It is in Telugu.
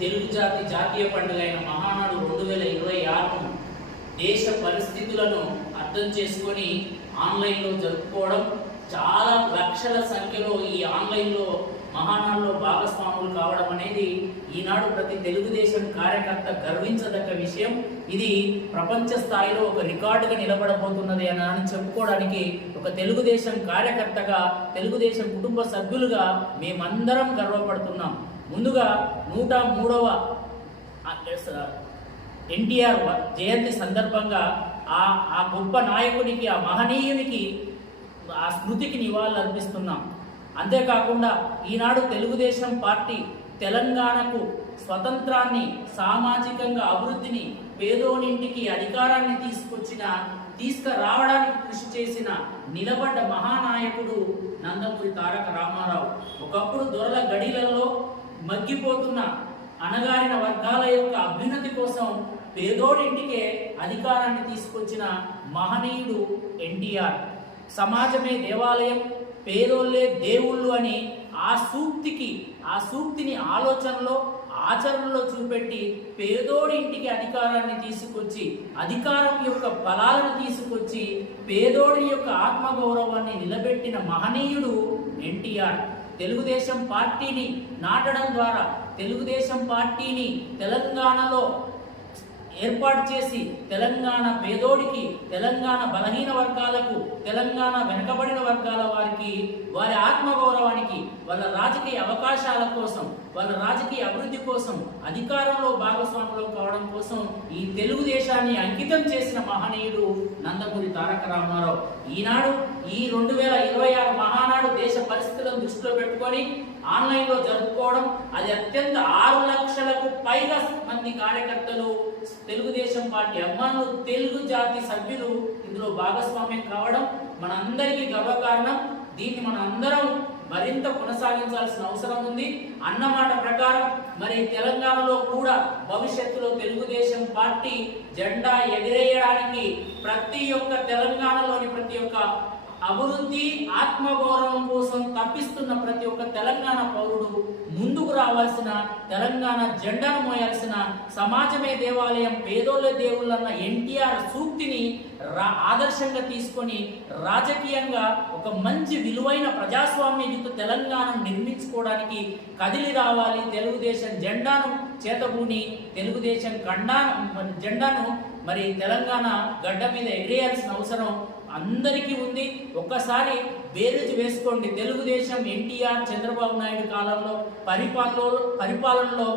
తెలుగు జాతి జాతీయ పండుగ అయిన మహానాడు 2026ను దేశ పరిస్థితులను అర్థం చేసుకొని ఆన్లైన్లో జరుపుకోవడం, చాలా లక్షల సంఖ్యలో ఈ ఆన్లైన్లో మహానాడులో భాగస్వాములు కావడం అనేది ఈనాడు ప్రతి తెలుగుదేశం కార్యకర్త గర్వించదగ్గ విషయం. ఇది ప్రపంచ స్థాయిలో ఒక రికార్డుగా నిలబడబోతున్నది అని చెప్పుకోవడానికి ఒక తెలుగుదేశం కార్యకర్తగా, తెలుగుదేశం కుటుంబ సభ్యులుగా మేమందరం గర్వపడుతున్నాం. ముందుగా 103వ ఎన్టీఆర్ జయంతి సందర్భంగా ఆ గొప్ప నాయకునికి, ఆ మహనీయునికి, ఆ స్మృతికి నివాళులు అర్పిస్తున్నాం. అంతేకాకుండా ఈనాడు తెలుగుదేశం పార్టీ తెలంగాణకు స్వతంత్రాన్ని, సామాజికంగా అభివృద్ధిని, పేదోనింటికి అధికారాన్ని తీసుకురావడానికి కృషి చేసిన నిలబడ్డ మహానాయకుడు నందమూరి తారక రామారావు. ఒకప్పుడు దొరల గడిలలో మగ్గిపోతున్న అణగారిన వర్గాల యొక్క అభ్యున్నతి కోసం పేదోడింటికే అధికారాన్ని తీసుకొచ్చిన మహనీయుడు ఎన్టీఆర్. సమాజమే దేవాలయం, పేదోళ్ళే దేవుళ్ళు అని ఆ సూక్తిని ఆలోచనలో, ఆచరణలో చూపెట్టి పేదోడింటికి అధికారాన్ని తీసుకొచ్చి, అధికారం యొక్క బలాలను తీసుకొచ్చి పేదోడి యొక్క ఆత్మగౌరవాన్ని నిలబెట్టిన మహనీయుడు ఎన్టీఆర్. తెలుగుదేశం పార్టీని నాటడం ద్వారా, తెలుగుదేశం పార్టీని తెలంగాణలో ఏర్పాటు చేసి తెలంగాణ పేదోడికి, తెలంగాణ బలహీన వర్గాలకు, తెలంగాణ వెనుకబడిన వర్గాల వారికి వారి ఆత్మగౌరవానికి, వాళ్ళ రాజకీయ అవకాశాల కోసం, వాళ్ళ రాజకీయ అభివృద్ధి కోసం, అధికారంలో భాగస్వాములు కావడం కోసం ఈ తెలుగుదేశాన్ని అంకితం చేసిన మహనీయుడు నందమూరి తారక రామారావు. ఈనాడు ఈ 2026 మహానాడు దేశ పరిస్థితులను దృష్టిలో పెట్టుకొని ఆన్లైన్లో జరుపుకోవడం, అది అత్యంత 6 లక్షలకు పైగా మంది కార్యకర్తలు, తెలుగుదేశం పార్టీ అభిమానులు, తెలుగు జాతి సభ్యులు ఇందులో భాగస్వామ్యం కావడం మనందరికీ గర్వకారణం. దీన్ని మన అందరం మరింత కొనసాగించాల్సిన అవసరం ఉంది. అన్నమాట ప్రకారం మరి తెలంగాణలో కూడా భవిష్యత్తులో తెలుగుదేశం పార్టీ జెండా ఎగిరేయడానికి ప్రతి ఒక్క తెలంగాణలోని ప్రతి ఒక్క అభివృద్ధి, ఆత్మగౌరవం కోసం తప్పిస్తున్న ప్రతి ఒక్క తెలంగాణ పౌరుడు ముందుకు రావాల్సిన, తెలంగాణ జెండాను మోయాల్సిన, సమాజమే దేవాలయం, పేదోళ్ళ దేవుళ్ళన్న ఎన్టీఆర్ సూక్తిని ఆదర్శంగా తీసుకొని రాజకీయంగా ఒక మంచి విలువైన ప్రజాస్వామ్యయుత తెలంగాణను నిర్మించుకోవడానికి కదిలి రావాలి. తెలుగుదేశం జెండాను చేతబూని తెలుగుదేశం జెండాను మరి తెలంగాణ గడ్డ మీద ఎగిరేయాల్సిన అవసరం అందరికీ ఉంది. ఒక్కసారి బేరీజు వేసుకోండి. తెలుగుదేశం ఎన్టీఆర్, చంద్రబాబు నాయుడు కాలంలో పరిపాలనలో